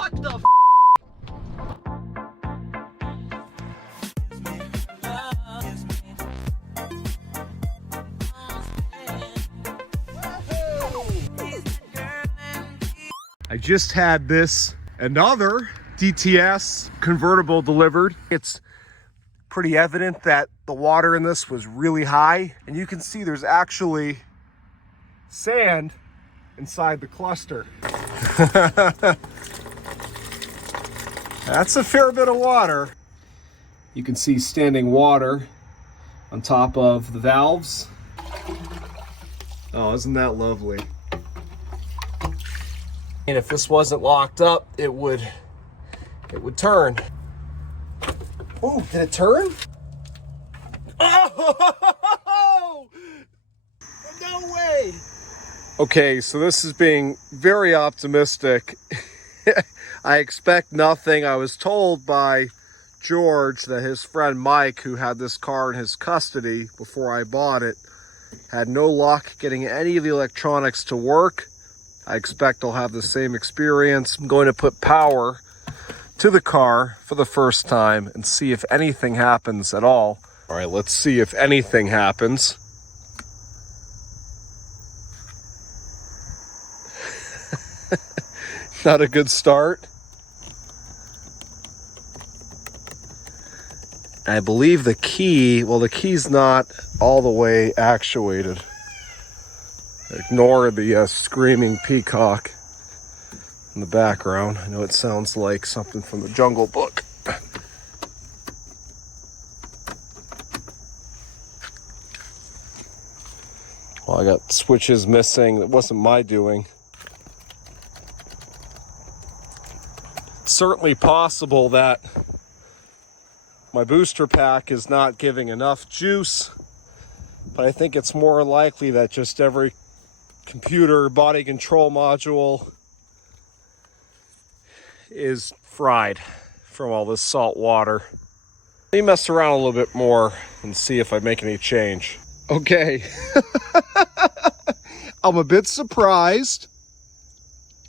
What the f? I just had this another DTS convertible delivered. It's pretty evident that the water in this was really high, and you can see there's actually sand inside the cluster. That's a fair bit of water. You can see standing water on top of the valves. Oh, isn't that lovely? And if this wasn't locked up, it would turn. Oh, did it turn? Oh! No way! Okay, so this is being very optimistic. I expect nothing. I was told by George that his friend Mike, who had this car in his custody before I bought it, had no luck getting any of the electronics to work. I expect I'll have the same experience. I'm going to put power to the car for the first time and see if anything happens at all. All right, let's see if anything happens. Not a good start. I believe the key, well, the key's not all the way actuated. Ignore the screaming peacock in the background. I know it sounds like something from the Jungle Book. Well, I got switches missing. That wasn't my doing. It's certainly possible that my booster pack is not giving enough juice, but I think it's more likely that just every computer body control module is fried from all this salt water. Let me mess around a little bit more and see if I make any change. Okay. I'm a bit surprised.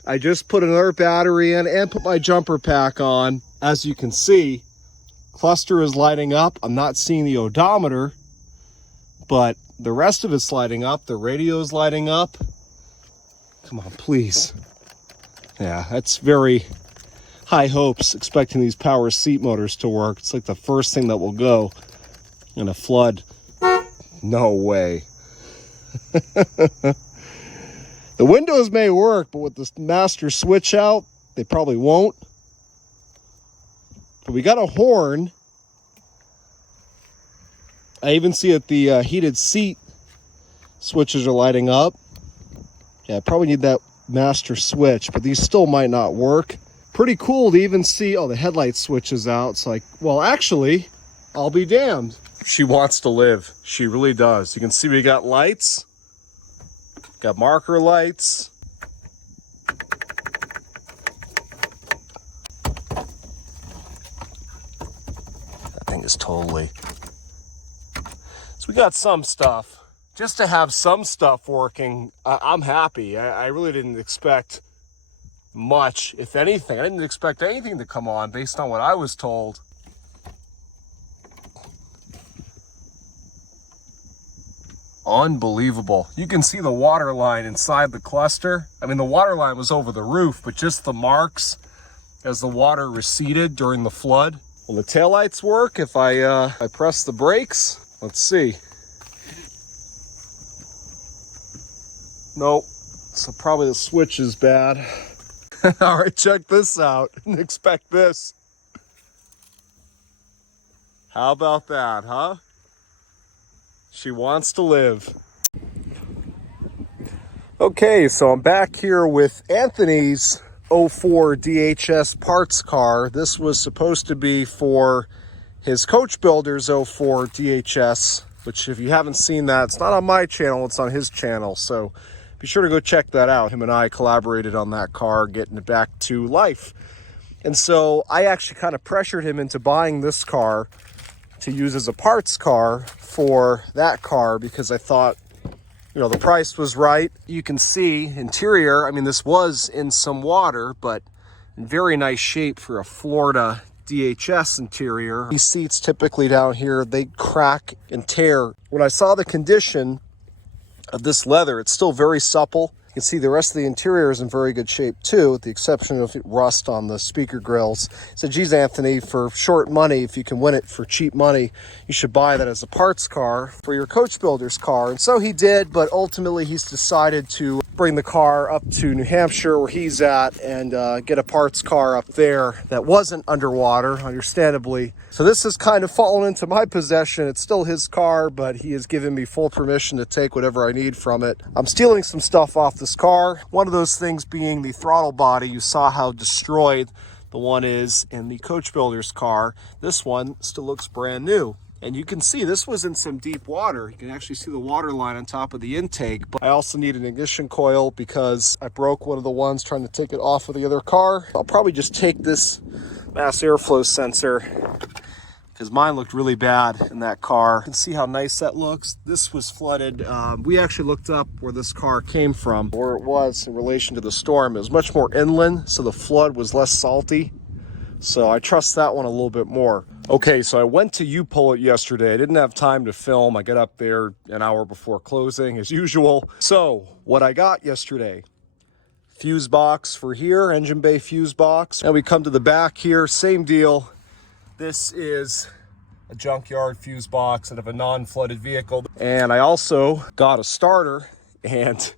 I just put another battery in and put my jumper pack on. As you can see, cluster is lighting up. I'm not seeing the odometer, but the rest of it's lighting up. The radio is lighting up. Come on, please. Yeah, that's very high hopes, expecting these power seat motors to work. It's like the first thing that will go in a flood. No way. The windows may work, but with the master switch out, they probably won't. But we got a horn. I even see that the heated seat switches are lighting up. Yeah, I probably need that master switch, but these still might not work. Pretty cool to even see, oh, the headlight switch is out. It's like, well, actually, I'll be damned. She wants to live. She really does. You can see we got lights. Got marker lights. That thing is totally... So we got some stuff. Just to have some stuff working, I'm happy. I really didn't expect much, if anything. I didn't expect anything to come on based on what I was told. Unbelievable. You can see the water line inside the cluster. I mean, the water line was over the roof, but just the marks as the water receded during the flood. Will the taillights work if I press the brakes? Let's see. Nope. So probably the switch is bad. All right, check this out. Didn't expect this. How about that, huh? She wants to live. Okay, so I'm back here with Anthony's 04 DHS parts car. This was supposed to be for his Coach Builder's 04 DHS, which if you haven't seen that, it's not on my channel, it's on his channel. So be sure to go check that out. Him and I collaborated on that car, getting it back to life. And so I actually kind of pressured him into buying this car to use as a parts car for that car because I thought, you know, the price was right. You can see interior, I mean, this was in some water, but in very nice shape for a Florida DTS interior. These seats typically down here, they crack and tear. When I saw the condition of this leather, it's still very supple. You can see the rest of the interior is in very good shape too, with the exception of rust on the speaker grills. I said, geez, Anthony, for short money, if you can win it for cheap money, you should buy that as a parts car for your coach builder's car. And so he did, but ultimately he's decided to bring the car up to New Hampshire where he's at and get a parts car up there that wasn't underwater, understandably. So this has kind of fallen into my possession. It's still his car, but he has given me full permission to take whatever I need from it. I'm stealing some stuff off this car. One of those things being the throttle body. You saw how destroyed the one is in the coach builder's car. This one still looks brand new. And you can see this was in some deep water. You can actually see the water line on top of the intake. But I also need an ignition coil because I broke one of the ones trying to take it off of the other car. I'll probably just take this mass airflow sensor because mine looked really bad in that car. You can see how nice that looks. This was flooded. We actually looked up where this car came from, where it was in relation to the storm. It was much more inland, so the flood was less salty. So I trust that one a little bit more. Okay, so I went to U-Pull it yesterday. I didn't have time to film. I got up there an hour before closing as usual. So what I got yesterday, fuse box for here, engine bay fuse box. And we come to the back here, same deal. This is a junkyard fuse box out of a non-flooded vehicle. And I also got a starter, and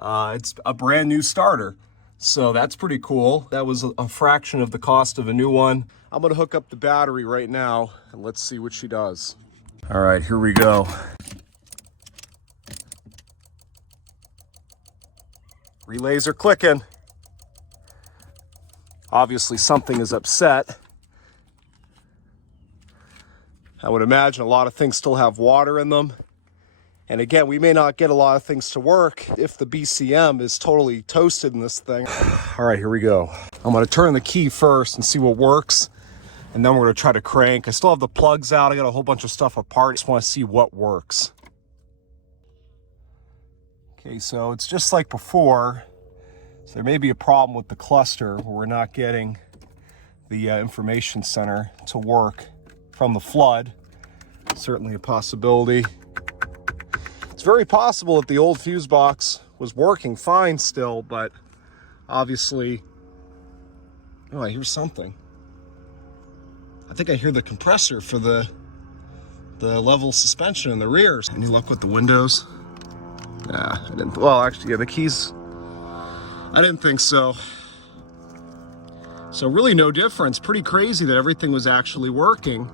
it's a brand new starter. So that's pretty cool. That was a fraction of the cost of a new one. I'm gonna hook up the battery right now and let's see what she does. All right, here we go. Relays are clicking. Obviously something is upset. I would imagine a lot of things still have water in them. And again, we may not get a lot of things to work if the BCM is totally toasted in this thing. All right, here we go. I'm gonna turn the key first and see what works. And then we're gonna try to crank. I still have the plugs out. I got a whole bunch of stuff apart. Just wanna see what works. Okay, so it's just like before. So there may be a problem with the cluster where we're not getting the information center to work from the flood. Certainly a possibility. It's very possible that the old fuse box was working fine still, but obviously, oh, I hear something. I think I hear the compressor for the level suspension in the rears. Any luck with the windows? Nah, I didn't. Well, actually, yeah, the keys, I didn't think so. So really no difference. Pretty crazy that everything was actually working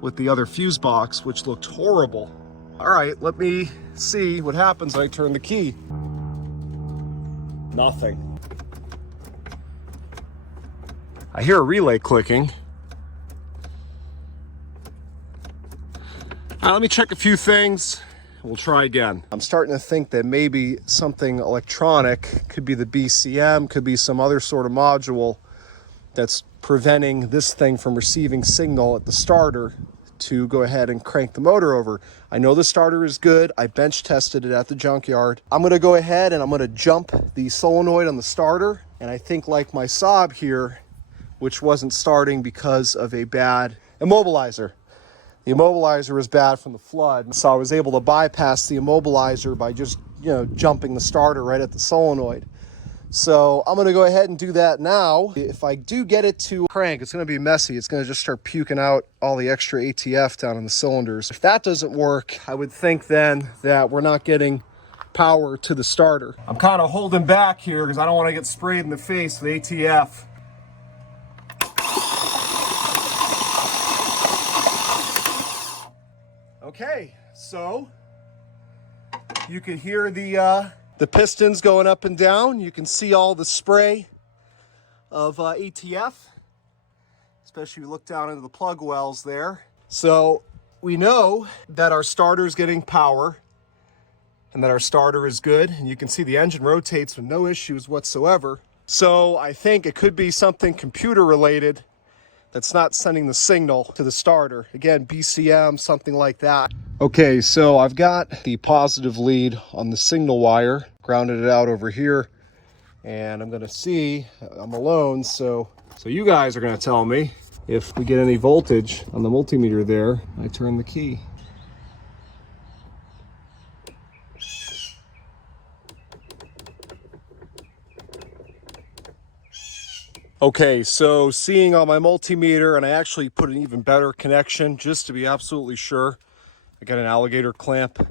with the other fuse box, which looked horrible. All right, let me see what happens when I turn the key. Nothing. I hear a relay clicking. Let me check a few things. We'll try again. I'm starting to think that maybe something electronic, could be the BCM, could be some other sort of module that's preventing this thing from receiving signal at the starter to go ahead and crank the motor over. I know the starter is good. I bench tested it at the junkyard. I'm gonna go ahead and I'm gonna jump the solenoid on the starter. And I think like my Saab here, which wasn't starting because of a bad immobilizer. The immobilizer was bad from the flood. So I was able to bypass the immobilizer by just, jumping the starter right at the solenoid. So I'm gonna go ahead and do that now. If I do get it to crank, it's gonna be messy. It's gonna just start puking out all the extra ATF down in the cylinders. If that doesn't work, I would think then that we're not getting power to the starter. I'm kind of holding back here because I don't want to get sprayed in the face with ATF. Okay, so you can hear the pistons going up and down. You can see all the spray of ATF, especially if you look down into the plug wells there. So we know that our starter is getting power and that our starter is good. And you can see the engine rotates with no issues whatsoever. So I think it could be something computer related that's not sending the signal to the starter. Again, BCM, something like that. Okay, so I've got the positive lead on the signal wire, grounded it out over here, And I'm gonna see, I'm alone, so you guys are gonna tell me if we get any voltage on the multimeter there. I turn the key. Okay, so seeing on my multimeter, and I actually put an even better connection just to be absolutely sure. I got an alligator clamp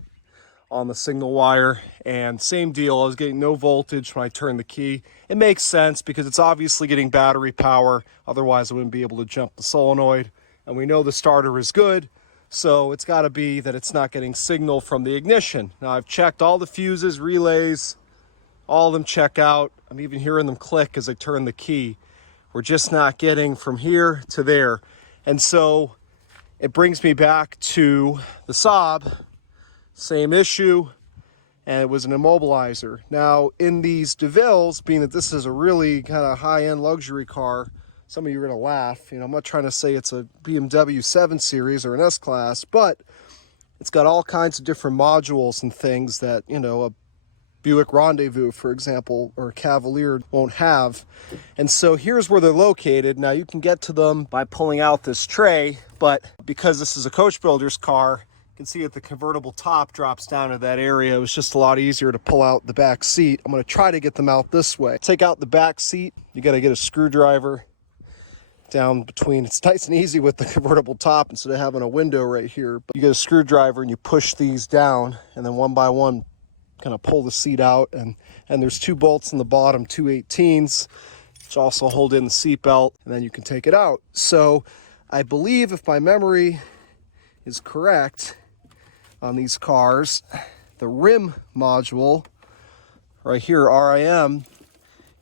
on the signal wire, and same deal, I was getting no voltage when I turned the key. It makes sense because it's obviously getting battery power, otherwise I wouldn't be able to jump the solenoid. And we know the starter is good, so it's got to be that it's not getting signal from the ignition. Now I've checked all the fuses, relays, all of them check out. I'm even hearing them click as I turn the key. We're just not getting from here to there. And so it brings me back to the Saab, same issue, and it was an immobilizer. Now in these DeVilles, being that this is a really kind of high-end luxury car, some of you are gonna laugh. You know, I'm not trying to say it's a BMW 7 Series or an S-Class, but it's got all kinds of different modules and things that, you know, a Buick Rendezvous, for example, or Cavalier won't have. And so here's where they're located. Now you can get to them by pulling out this tray, but because this is a coach builder's car, you can see that the convertible top drops down to that area. It was just a lot easier to pull out the back seat. I'm going to try to get them out this way. Take out the back seat. You got to get a screwdriver down between. It's nice and easy with the convertible top instead of having a window right here. But you get a screwdriver and you push these down, and then one by one kind of pull the seat out, and there's 2 bolts in the bottom, 2 18s, which also hold in the seat belt, and then you can take it out. So I believe, if my memory is correct on these cars, the rim module right here, RIM,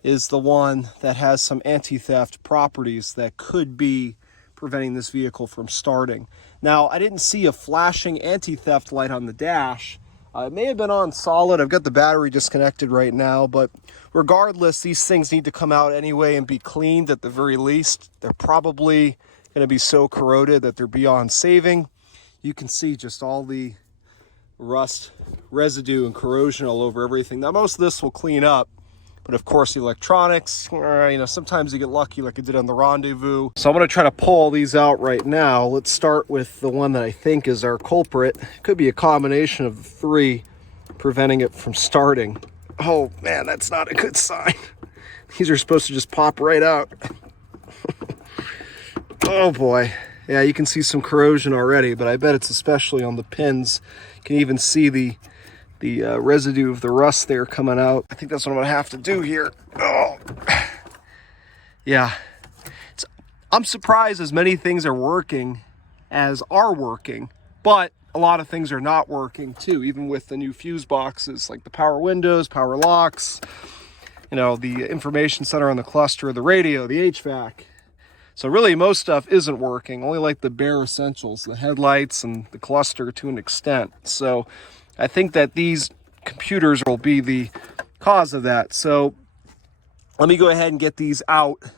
is the one that has some anti-theft properties that could be preventing this vehicle from starting. Now, I didn't see a flashing anti-theft light on the dash. It may have been on solid. I've got the battery disconnected right now, but regardless, these things need to come out anyway and be cleaned at the very least. They're probably going to be so corroded that they're beyond saving. You can see just all the rust, residue, and corrosion all over everything. Now, most of this will clean up, but of course, the electronics, you know, sometimes you get lucky like I did on the Rendezvous. So I'm going to try to pull all these out right now. Let's start with the one that I think is our culprit. It could be a combination of the 3 preventing it from starting. Oh man, that's not a good sign. These are supposed to just pop right out. Oh boy. Yeah, you can see some corrosion already, but I bet it's especially on the pins. You can even see the residue of the rust there coming out. I think that's what I'm gonna have to do here. Oh, yeah. I'm surprised as many things are working as are working, but a lot of things are not working too, even with the new fuse boxes, like the power windows, power locks, you know, the information center on the cluster, the radio, the HVAC. So really most stuff isn't working, only like the bare essentials, the headlights and the cluster to an extent. So I think that these computers will be the cause of that. So let me go ahead and get these out, and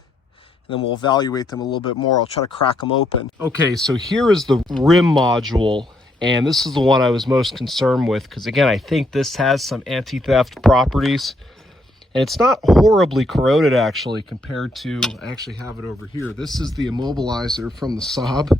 then we'll evaluate them a little bit more. I'll try to crack them open. Okay, so here is the rim module, and this is the one I was most concerned with, because again, I think this has some anti-theft properties. And it's not horribly corroded, actually, compared to, I actually have it over here. This is the immobilizer from the Saab.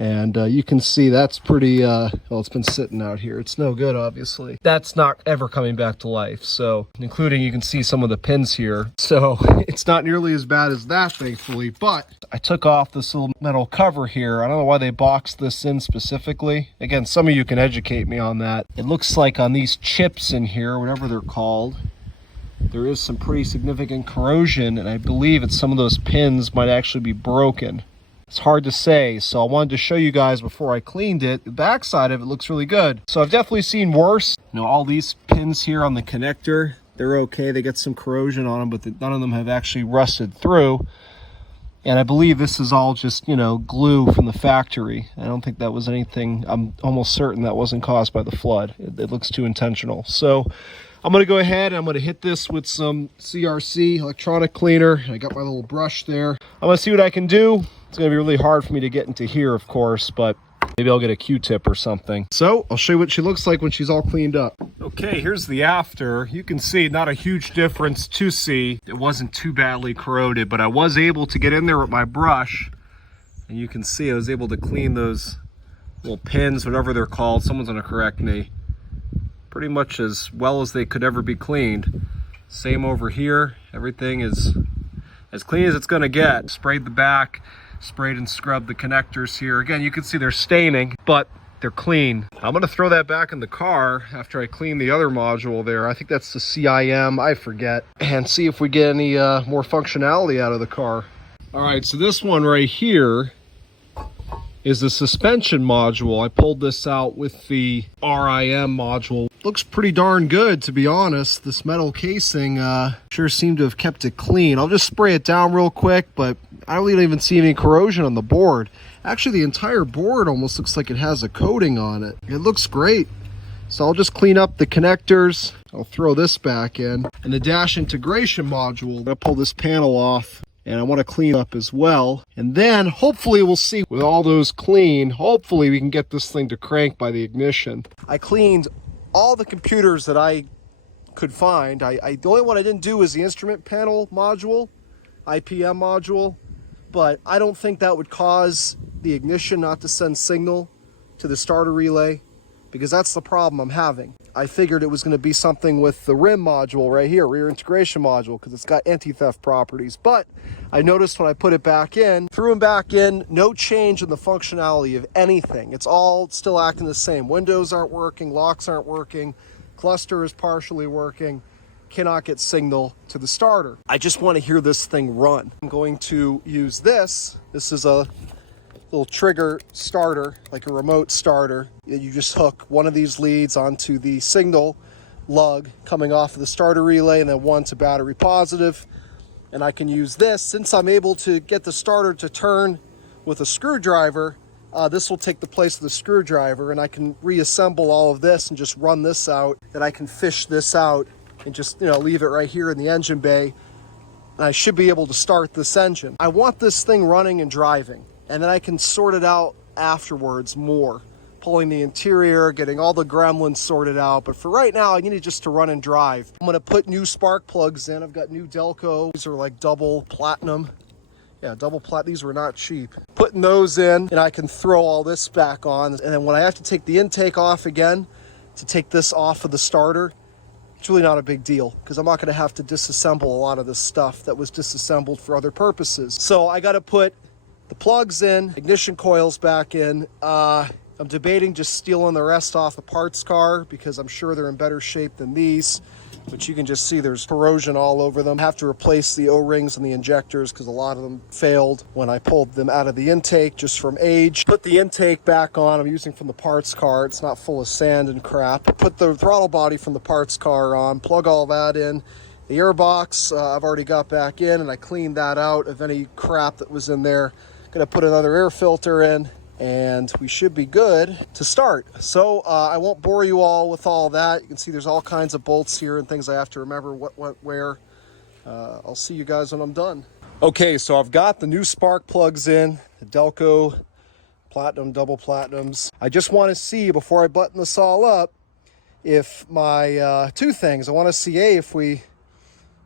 And you can see that's pretty, well, it's been sitting out here. It's no good, obviously. That's not ever coming back to life. So, including, you can see some of the pins here. So, it's not nearly as bad as that, thankfully. But I took off this little metal cover here. I don't know why they boxed this in specifically. Again, some of you can educate me on that. It looks like on these chips in here, whatever they're called, there is some pretty significant corrosion. And I believe that some of those pins might actually be broken. It's hard to say, so I wanted to show you guys before I cleaned it. The back side of it looks really good. So I've definitely seen worse. You know, all these pins here on the connector, they're okay. They get some corrosion on them, but none of them have actually rusted through. And I believe this is all just, you know, glue from the factory. I don't think that was anything, I'm almost certain that wasn't caused by the flood. It looks too intentional. So I'm going to go ahead and I'm going to hit this with some CRC electronic cleaner. I got my little brush there. I'm going to see what I can do. It's going to be really hard for me to get into here, of course, but Maybe I'll get a Q-tip or something. So I'll show you what she looks like when she's all cleaned up. Okay, here's the after. You can see not a huge difference to see. It wasn't too badly corroded, but I was able to get in there with my brush, and you can see I was able to clean those little pins, whatever they're called. Someone's gonna correct me. Pretty much as well as they could ever be cleaned. Same over here. Everything is as clean as it's gonna get. Sprayed the back, sprayed and scrubbed the connectors here. Again, you can see they're staining, but they're clean. I'm gonna throw that back in the car after I clean the other module there. I think that's the CIM, I forget. And see if we get any more functionality out of the car. All right, so this one right here is the suspension module. I pulled this out with the RIM module. Looks pretty darn good, to be honest. This metal casing sure seemed to have kept it clean. I'll just spray it down real quick, but I don't even see any corrosion on the board. Actually, the entire board almost looks like it has a coating on it. It looks great. So I'll just clean up the connectors. I'll throw this back in. And the dash integration module, I'm gonna pull this panel off, and I want to clean up as well. And then hopefully we'll see with all those clean, hopefully we can get this thing to crank by the ignition. I cleaned all the computers that I could find. The only one I didn't do was the instrument panel module, IPM module, but I don't think that would cause the ignition not to send signal to the starter relay, because that's the problem I'm having. I figured it was going to be something with the RIM module right here, rear integration module, because it's got anti-theft properties. But I noticed when I put it back in, threw them back in, no change in the functionality of anything. It's all still acting the same. Windows aren't working, locks aren't working, cluster is partially working, cannot get signal to the starter. I just want to hear this thing run. I'm going to use this. This is a little trigger starter, like a remote starter. You just hook one of these leads onto the signal lug coming off of the starter relay, and then one to battery positive. And I can use this, since I'm able to get the starter to turn with a screwdriver, this will take the place of the screwdriver, and I can reassemble all of this and just run this out. Then I can fish this out and just, leave it right here in the engine bay, and I should be able to start this engine. I want this thing running and driving, and then I can sort it out afterwards more, pulling the interior, getting all the gremlins sorted out. But for right now, I need it just to run and drive. I'm gonna put new spark plugs in. I've got new Delco. These are like double platinum. Yeah, double plat, these were not cheap. Putting those in, and I can throw all this back on. And then when I have to take the intake off again, to take this off of the starter, it's really not a big deal, because I'm not gonna have to disassemble a lot of this stuff that was disassembled for other purposes. So I gotta put the plugs in, ignition coils back in. I'm debating just stealing the rest off the parts car, because I'm sure they're in better shape than these, but you can just see there's corrosion all over them. I have to replace the O-rings and the injectors, because a lot of them failed when I pulled them out of the intake just from age. Put the intake back on. I'm using from the parts car. It's not full of sand and crap. Put the throttle body from the parts car on, plug all that in. The airbox I've already got back in, and I cleaned that out of any crap that was in there. Gonna put another air filter in, and we should be good to start. So I won't bore you all with all that. You can see there's all kinds of bolts here and things I have to remember what went where. I'll see you guys when I'm done. Okay, so I've got the new spark plugs in, the Delco Platinum, double Platinums. I just want to see, before I button this all up, if my two things. I want to see, if we,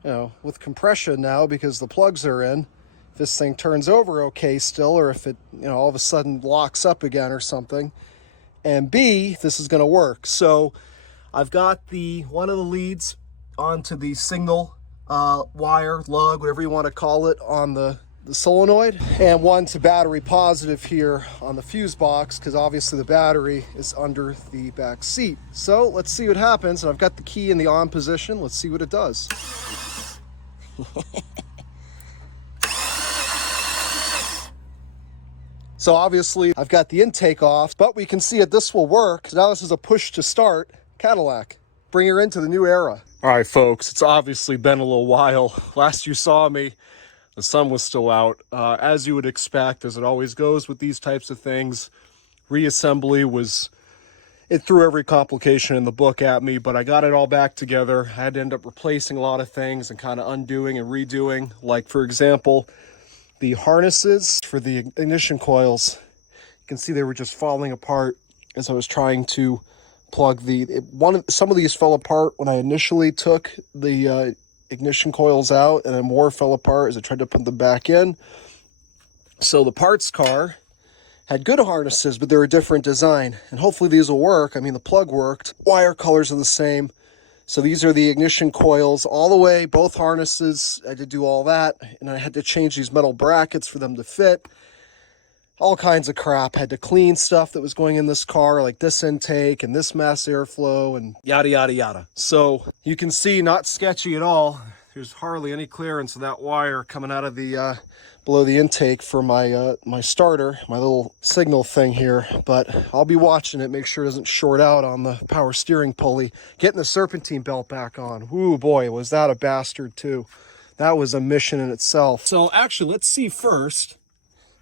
with compression now, because the plugs are in, if this thing turns over okay still, or if it, all of a sudden locks up again or something. And B, if this is going to work. So I've got one of the leads onto the signal wire, lug, whatever you want to call it, on the solenoid, and one to battery positive here on the fuse box, because obviously the battery is under the back seat. So let's see what happens. And I've got the key in the on position. Let's see what it does. So obviously I've got the intake off, but we can see that this will work. So now this is a push to start Cadillac. Bring her into the new era. All right, folks, it's obviously been a little while. Last you saw me, the sun was still out. As you would expect, as it always goes with these types of things, reassembly it threw every complication in the book at me, but I got it all back together. I had to end up replacing a lot of things and kind of undoing and redoing. Like, for example, the harnesses for the ignition coils You can see they were just falling apart as I was trying to plug some of these fell apart when I initially took the ignition coils out, and then more fell apart as I tried to put them back in. So the parts car had good harnesses, but they're a different design, and hopefully these will work. I mean, the plug worked. Wire colors are the same. So these are the ignition coils all the way, both harnesses. I did do all that, and I had to change these metal brackets for them to fit. All kinds of crap. Had to clean stuff that was going in this car, like this intake and this mass airflow and yada, yada, yada. So you can see, not sketchy at all. There's hardly any clearance of that wire coming out of the below the intake for my my starter, my little signal thing here. But I'll be watching it, make sure it doesn't short out on the power steering pulley. Getting the serpentine belt back on. Ooh boy, was that a bastard too. That was a mission in itself. So actually, let's see first.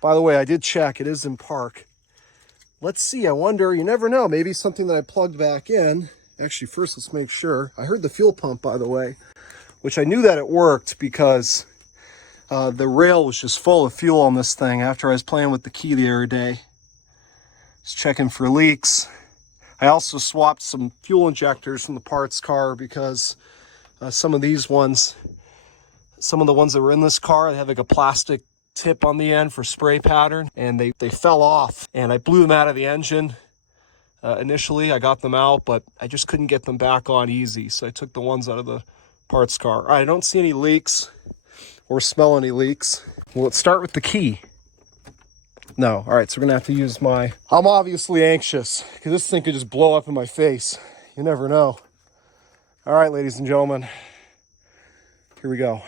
By the way, I did check, it is in park. Let's see, I wonder, you never know, maybe something that I plugged back in. Actually, first let's make sure. I heard the fuel pump, by the way, which I knew that it worked because the rail was just full of fuel on this thing after I was playing with the key the other day. Just checking for leaks. I also swapped some fuel injectors from the parts car because some of the ones that were in this car, they have like a plastic tip on the end for spray pattern, and they fell off, and I blew them out of the engine. Initially I got them out, but I just couldn't get them back on easy, so I took the ones out of the parts car. All right, I don't see any leaks or smell any leaks. Well, let's start with the key. No. All right, so we're gonna have to use I'm obviously anxious because this thing could just blow up in my face. You never know. All right, ladies and gentlemen, here we go.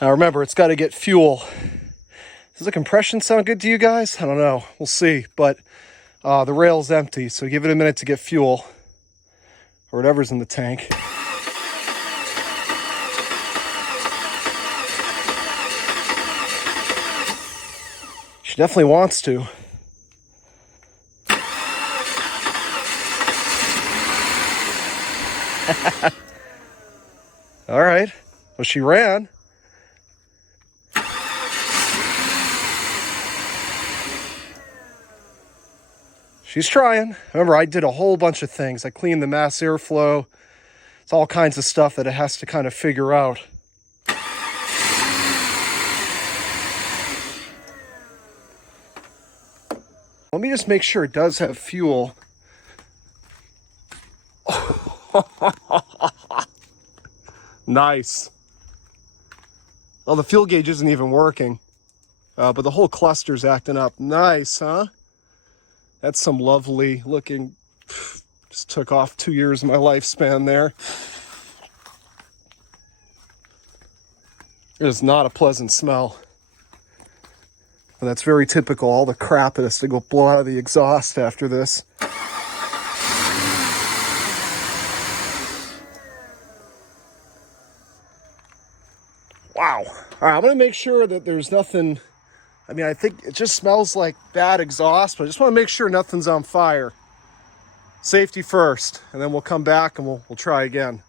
Now remember, it's got to get fuel. Does the compression sound good to you guys? I don't know. We'll see. But the rail's empty, so give it a minute to get fuel, or whatever's in the tank. She definitely wants to. All right. Well, she ran. She's trying. Remember, I did a whole bunch of things. I cleaned the mass airflow. It's all kinds of stuff that it has to kind of figure out. Let me just make sure it does have fuel. Nice. Well, the fuel gauge isn't even working, but the whole cluster's acting up. Nice, huh? That's some lovely looking, just took off 2 years of my lifespan there. It is not a pleasant smell. And that's very typical, all the crap that has to go blow out of the exhaust after this. Wow. All right, I'm gonna make sure that there's nothing. I mean, I think it just smells like bad exhaust, but I just want to make sure nothing's on fire. Safety first, and then we'll come back and we'll try again.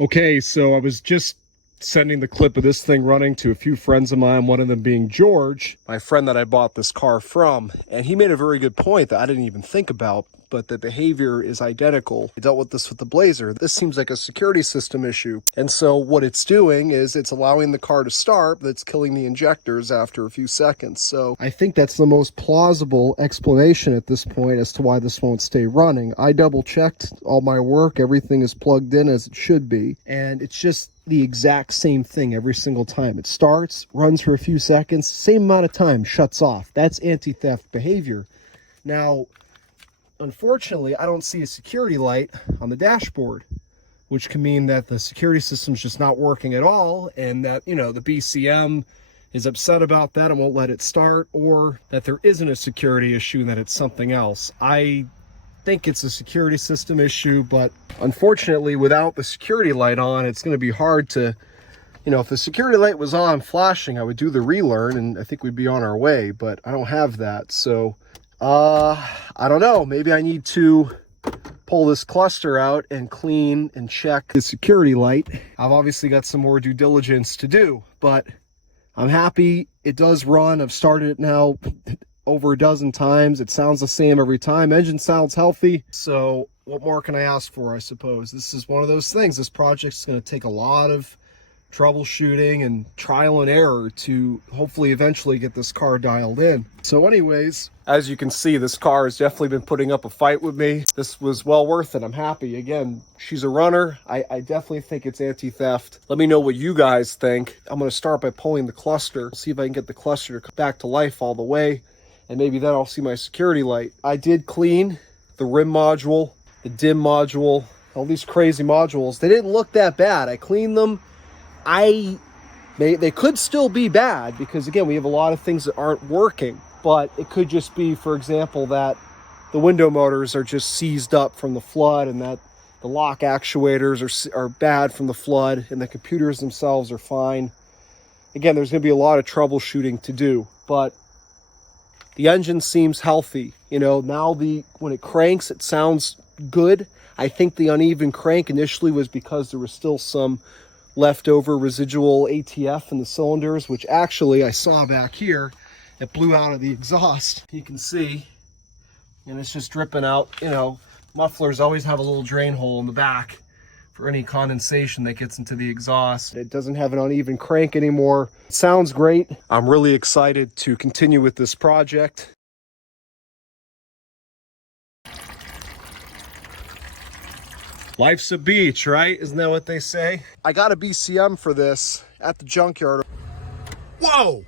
Okay, so I was just sending the clip of this thing running to a few friends of mine, one of them being George, my friend that I bought this car from, and he made a very good point that I didn't even think about, but the behavior is identical. I dealt with this with the Blazer. This seems like a security system issue, and so what it's doing is it's allowing the car to start, but it's killing the injectors after a few seconds. So I think that's the most plausible explanation at this point as to why this won't stay running. I double checked all my work, everything is plugged in as it should be, and it's just the exact same thing every single time. It starts, runs for a few seconds, same amount of time, shuts off. That's anti-theft behavior. Now, unfortunately, I don't see a security light on the dashboard, which can mean that the security system's just not working at all, and that, you know, the BCM is upset about that and won't let it start, or that there isn't a security issue and that it's something else. I think it's a security system issue, but unfortunately without the security light on, it's going to be hard to You know, if the security light was on flashing, I would do the relearn and I think we'd be on our way, but I don't have that. So, I don't know. Maybe I need to pull this cluster out and clean and check the security light. I've obviously got some more due diligence to do, but I'm happy it does run. I've started it now over a dozen times. It sounds the same every time. Engine sounds healthy. So what more can I ask for, I suppose? This is one of those things. This project's going to take a lot of troubleshooting and trial and error to hopefully eventually get this car dialed in. So anyways, as you can see, this car has definitely been putting up a fight with me. This was well worth it. I'm happy. Again, she's a runner. I definitely think it's anti-theft. Let me know what you guys think. I'm going to start by pulling the cluster, see if I can get the cluster to come back to life all the way, and maybe then I'll see my security light. I did clean the rim module, the dim module, all these crazy modules. They didn't look that bad. I cleaned them. They could still be bad because, again, we have a lot of things that aren't working, but it could just be, for example, that the window motors are just seized up from the flood and that the lock actuators are bad from the flood and the computers themselves are fine. Again, there's going to be a lot of troubleshooting to do, but the engine seems healthy. You know, now when it cranks, it sounds good. I think the uneven crank initially was because there was still some leftover residual ATF in the cylinders, which actually I saw back here. It blew out of the exhaust, you can see, and it's just dripping out. You know, mufflers always have a little drain hole in the back for any condensation that gets into the exhaust. It doesn't have an uneven crank anymore. It sounds great. I'm really excited to continue with this project. Life's a beach, right? Isn't that what they say? I got a BCM for this at the junkyard. Whoa!